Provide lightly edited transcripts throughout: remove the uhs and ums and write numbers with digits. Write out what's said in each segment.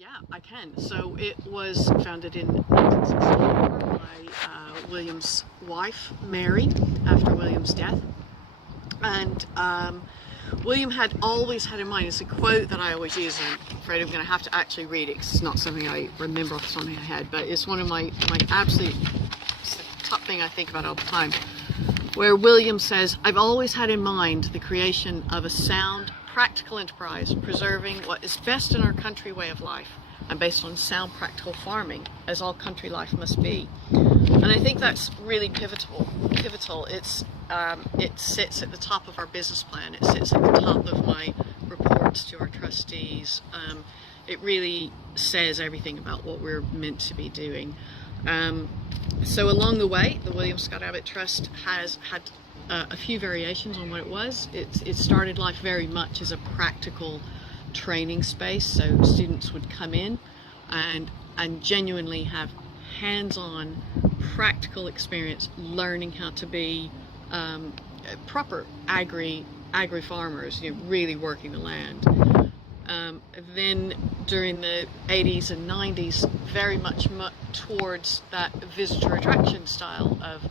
Yeah, I can. So it was founded in 1964 by William's wife, Mary, after William's death. And William had always had in mind, it's a quote that I always use, and I'm afraid I'm going to have to actually read it because it's not something I remember off the top of my head, but it's one of my absolute top thing I think about all the time, where William says, "I've always had in mind the creation of a sound, practical enterprise, preserving what is best in our country way of life, and based on sound, practical farming, as all country life must be." And I think that's really pivotal. It sits at the top of our business plan. It sits at the top of my reports to our trustees. It really says everything about what we're meant to be doing. So along the way, the William Scott Abbot Trust has had a few variations on what it was. It started life very much as a practical training space, so students would come in and genuinely have hands-on practical experience learning how to be proper agri farmers, really working the land. Then during the 80s and 90s, very much towards that visitor attraction style of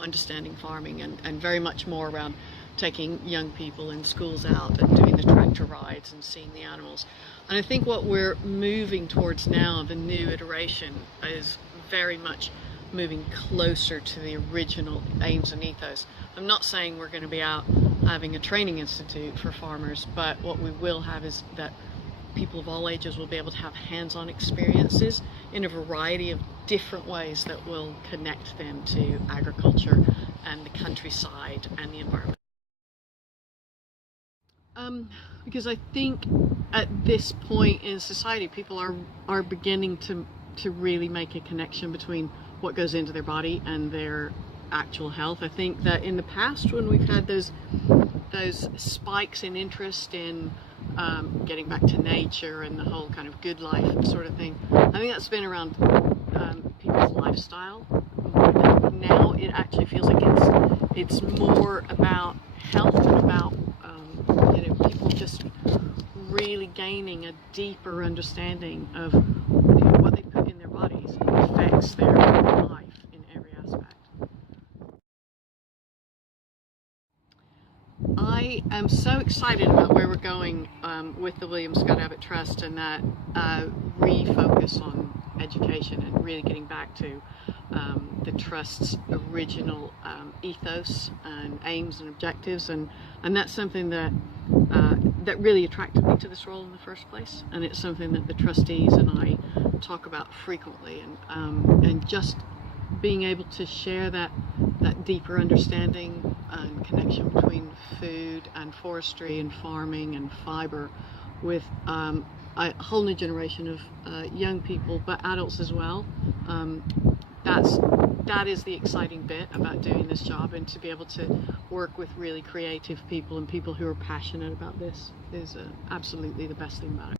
understanding farming, and very much more around taking young people in schools out and doing the tractor rides and seeing the animals. And I think what we're moving towards now, the new iteration, is very much moving closer to the original aims and ethos. I'm not saying we're going to be out having a training institute for farmers, but what we will have is that people of all ages will be able to have hands-on experiences in a variety of different ways that will connect them to agriculture and the countryside and the environment. Because I think at this point in society, people are beginning to really make a connection between what goes into their body and their actual health. I think that in the past, when we've had those spikes in interest in getting back to nature and the whole kind of good life sort of thing, I think that's been around people's lifestyle. Now it actually feels like it's more about health and about people just really gaining a deeper understanding of what they put in their bodies affects their life in every aspect. I am so excited about where we're going with the William Scott Abbot Trust, and that refocus on education and really getting back to the Trust's original ethos and aims and objectives, and that's something that really attracted me to this role in the first place, and it's something that the trustees and I talk about frequently, and just being able to share that deeper understanding and connection between food and forestry and farming and fiber with a whole new generation of young people, but adults as well. That is the exciting bit about doing this job, and to be able to work with really creative people and people who are passionate about this is absolutely the best thing about it.